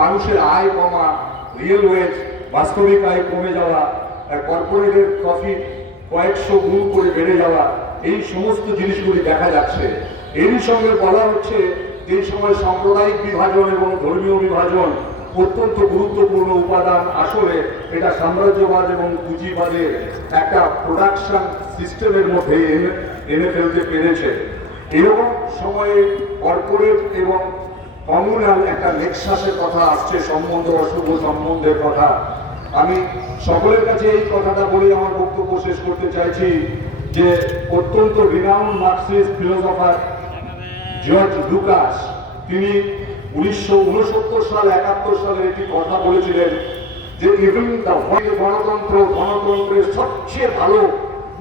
মানুষের আয় কমা real wedge বাস্তবিক আয় কমে যাওয়া কর্পোরেটের প্রফিট কয়েকশো গুণ করে বেড়ে যাওয়া, এই সমস্ত জিনিসগুলি দেখা যাচ্ছে। এরই সঙ্গে বলা হচ্ছে, যে সময় সাম্প্রদায়িক বিভাজন এবং ধর্মীয় বিভাজন অত্যন্ত গুরুত্বপূর্ণ উপাদান আসলে এটা সাম্রাজ্যবাদ এবং পুঁজিবাদের একটা প্রোডাকশন সিস্টেমের মধ্যে এনে ফেলতে পেরেছে। এরকম সময়ে কর্পোরেট এবং কমিউনাল একটা নেক্সাসের কথা আসছে সম্বন্ধ অশুভ সম্বন্ধের কথা। আমি সকলের কাছে এই কথাটা বলে আমার বক্তব্য শেষ করতে চাইছি যে অত্যন্ত renowned Marxist philosopher George Lukacs তিনি উনিশশো উনসত্তর সাল, একাত্তর সালে একটি কথা বলেছিলেন যে ইভিন গণতন্ত্র, গণতন্ত্রের সবচেয়ে ভালো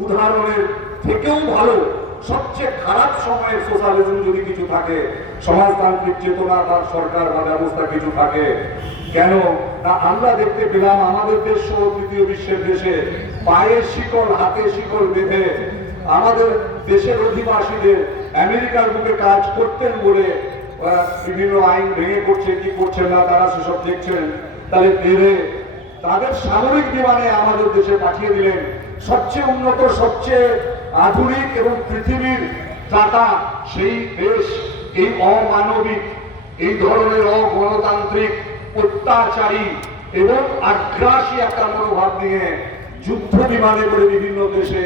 উদাহরণের থেকেও ভালো সবচেয়ে খারাপ সময়ের সোশ্যালিজম যদি কিছু থাকে, সমাজতান্ত্রিক চেতনা বা সরকার বা ব্যবস্থা কিছু থাকে, কেন? না আমরা দেখতে পেলাম আমাদের দেশ সহ তৃতীয় বিশ্বের দেশে পায়ে শিকল, হাতে শিকল বেঁধে আমাদের দেশের অধিবাসীদের আমেরিকার বুকে কাজ করতেন বলে বিভিন্ন আইন ভেঙে করছে কি করছে না তারা সেসব দেখছেন। তাহলে বেড়ে তাদের সামরিক বিমানে আমাদের দেশে পাঠিয়ে দিলেন সবচেয়ে উন্নত, সবচেয়ে আধুনিক এবং পৃথিবীর টাটা সেই দেশ, এই অমানবিক, এই ধরনের অগণতান্ত্রিক, অত্যাচারী এবং আগ্রাসী একটা মনোভাব নিয়ে যুদ্ধ বিমানে করে বিভিন্ন দেশে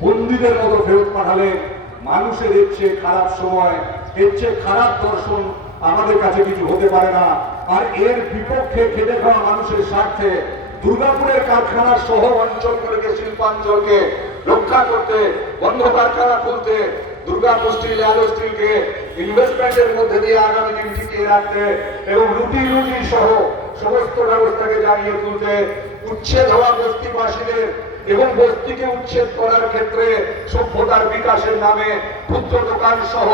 বন্দীদের মতো ফেরত পাঠালে মানুষের এর চেয়ে খারাপ সময়, এর চেয়ে খারাপ দর্শন আমাদের কাছে কিছু হতে পারে না। আর এর বিপক্ষে খেটে খাওয়া মানুষের স্বার্থে দুর্গাপুরের কারখানার সহ অঞ্চলগুলিকে শিল্পাঞ্চলকে রক্ষা করতে বন্ধ কারখানা খুলতে দুর্গাপুর স্টিল অ্যালো স্টিলকে ইনভেস্টমেন্টের মধ্যে দিয়ে আগামী দিন টিকিয়ে রাখতে এবং রুটি রুটি সহ সমস্ত ব্যবস্থাকে জানিয়ে তুলতে, উচ্ছেদ হওয়া বস্তিবাসীদের এবং বস্তিকে উচ্ছেদ করার ক্ষেত্রে সভ্যতার বিকাশের নামে ক্ষুদ্র দোকান সহ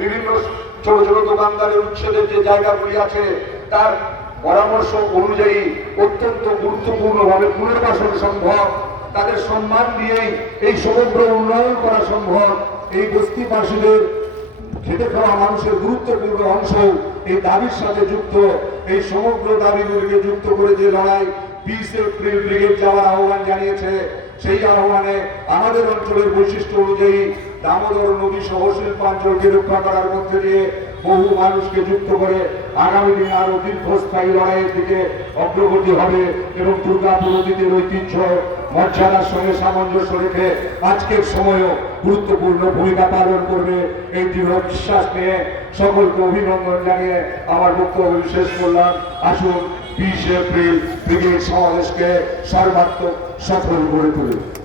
বিভিন্ন ছোট ছোট দোকানদারের উচ্ছেদের যে জায়গাগুলি আছে, তার পরামর্শ অনুযায়ী অত্যন্ত গুরুত্বপূর্ণভাবে পুনর্বাসন সম্ভব। তাদের সম্মান দিয়েই এই সমগ্র উন্নয়ন করা সম্ভব। এই বস্তিবাসীদের খেটে খাওয়া মানুষের গুরুত্বপূর্ণ অংশ এই দাবির সাথে যুক্ত। এই সমগ্র দাবিগুলিকে যুক্ত করে যে লড়াই বিশ এপ্রিল ব্রিগেড যাওয়ার আহ্বান জানিয়েছে, সেই আহ্বানে আমাদের অঞ্চলের বৈশিষ্ট্য অনুযায়ী দামোদর নদী সহ শিল্পাঞ্চলকে রক্ষা করার মধ্যে দিয়ে বহু মানুষকে যুক্ত করে আগামী দিনে আরও দীর্ঘস্থায়ী লড়াইয়ের দিকে অগ্রগতি হবে এবং দুর্গাপুর অতীতের ঐতিহ্য, মর্যাদার সঙ্গে সামঞ্জস্য রেখে আজকের সময়ও গুরুত্বপূর্ণ ভূমিকা পালন করবে এই দৃঢ় বিশ্বাস নিয়ে সকলকে অভিনন্দন জানিয়ে আমার বক্তব্য শেষ করলাম। আসুন বিশ এপ্রিল ব্রিগেড সমাবেশকে সর্বাত্মক সফল করে তুলুন।